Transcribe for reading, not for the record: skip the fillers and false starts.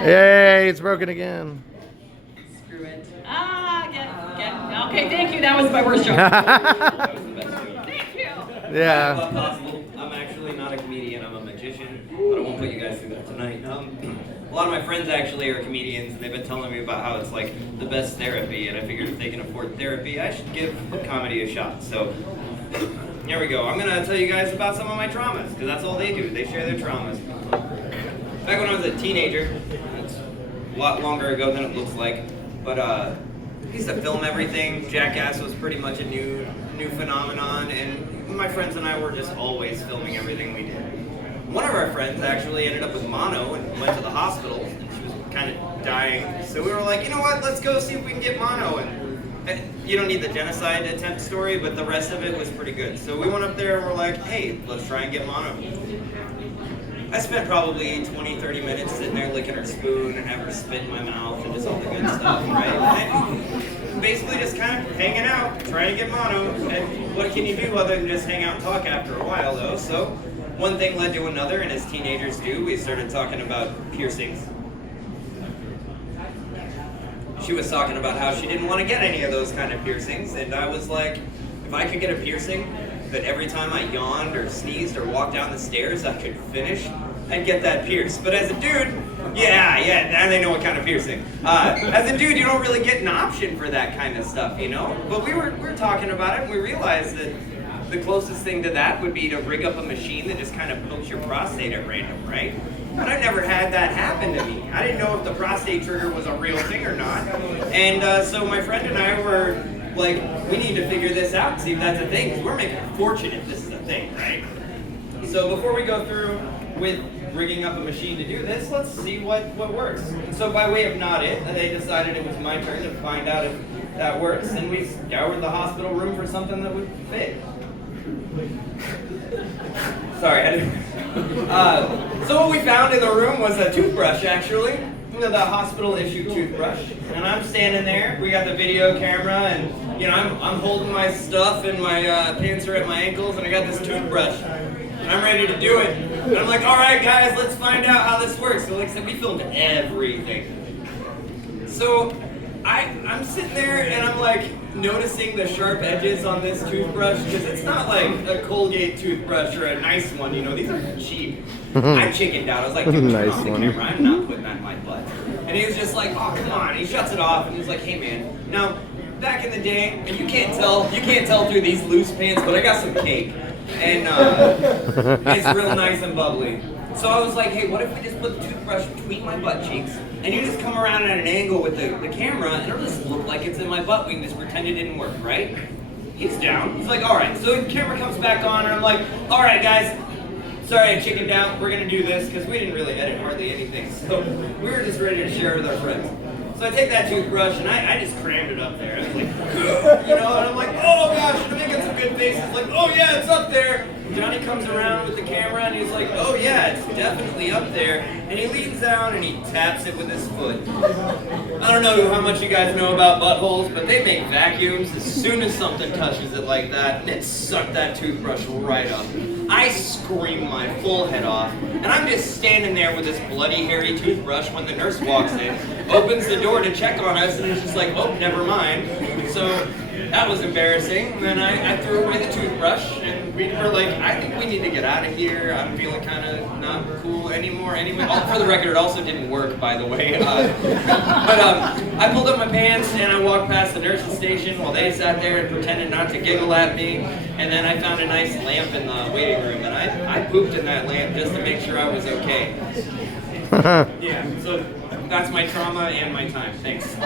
Yay, it's broken again. Screw it. Okay, thank you. That was my worst joke. That was the best joke. Thank you. Yeah. Well, possible. I'm actually not a comedian. I'm a magician, but I won't put you guys through that tonight. A lot of my friends actually are comedians, and they've been telling me about how it's like the best therapy, and I figured if they can afford therapy, I should give comedy a shot. So here we go. I'm gonna tell you guys about some of my traumas, because that's all they do. They share their traumas. Back when I was a teenager, it's a lot longer ago than it looks like, but I used to film everything. Jackass was pretty much a new phenomenon, and my friends and I were just always filming everything we did. One of our friends actually ended up with mono and went to the hospital, and she was kind of dying. So we were like, you know what, let's go see if we can get mono. And you don't need the genocide attempt story, but the rest of it was pretty good. So we went up there and we're like, hey, let's try and get mono. I spent probably 20, 30 minutes sitting there licking her spoon and have her spit in my mouth and just all the good stuff, right? And basically just kind of hanging out, trying to get mono. And what can you do other than just hang out and talk after a while, though? So one thing led to another, and as teenagers do, we started talking about piercings. She was talking about how she didn't want to get any of those kind of piercings, and I was like, if I could get a piercing that every time I yawned or sneezed or walked down the stairs I could finish, I'd get that pierced. But as a dude, yeah, now they know what kind of piercing. As a dude, you don't really get an option for that kind of stuff, you know? But we were talking about it, and we realized that the closest thing to that would be to rig up a machine that just kind of pokes your prostate at random, right? But I never had that happen to me. I didn't know if the prostate trigger was a real thing or not. And so my friend and I were like, we need to figure this out and see if that's a thing, because we're making a fortune if this is a thing, right? So before we go through with rigging up a machine to do this, let's see what works. And so by way of not it, they decided it was my turn to find out if that works, and we scoured the hospital room for something that would fit. Sorry, I didn't. So what we found in the room was a toothbrush, actually. The hospital issued toothbrush. And I'm standing there. We got the video camera, and you know, I'm holding my stuff, and my pants are at my ankles, and I got this toothbrush. And I'm ready to do it. And I'm like, all right, guys, let's find out how this works. So like I said, we filmed everything. So I'm sitting there, and I'm like noticing the sharp edges on this toothbrush, because it's not like a Colgate toothbrush or a nice one, you know, these are cheap. I chickened out. I was like, dude, Nice turn on the one. camera. I'm not putting that in my butt. And he was just like, oh, come on. He shuts it off, and he's like, hey, man. Now, back in the day, and you can't tell through these loose pants, but I got some cake. And it's real nice and bubbly. So I was like, hey, what if we just put the toothbrush between my butt cheeks, and you just come around at an angle with the camera, and it'll just look like it's in my butt. We can just pretend it didn't work, right? He's down. He's like, all right. So the camera comes back on, and I'm like, all right, guys. Sorry, I chickened out. We're going to do this, because we didn't really edit hardly anything. So we were just ready to share with our friends. So I take that toothbrush, and I just crammed it up there. I was like, you know, and I'm like, oh gosh, I'm making some good faces. Like, oh yeah, it's up there. Johnny comes around with the camera, and he's like, oh yeah, it's definitely up there. And he leans down, and he taps it with his foot. I don't know how much you guys know about buttholes, but they make vacuums as soon as something touches it like that, and it sucked that toothbrush right up. I screamed my full head off, and I'm just standing there with this bloody, hairy toothbrush when the nurse walks in, opens the door to check on us, and is just like, oh, never mind. So that was embarrassing. And then I threw away the toothbrush, and we were like, I think we need to get out of here. I'm feeling kind of not cool anymore. Anyway, for the record, it also didn't work, by the way. I pulled up my pants, and I walked past the nurse's station while they sat there and pretended not to giggle at me. And then I found a nice lamp in the waiting room, and I pooped in that lamp just to make sure I was okay. Yeah, so that's my trauma and my time. Thanks.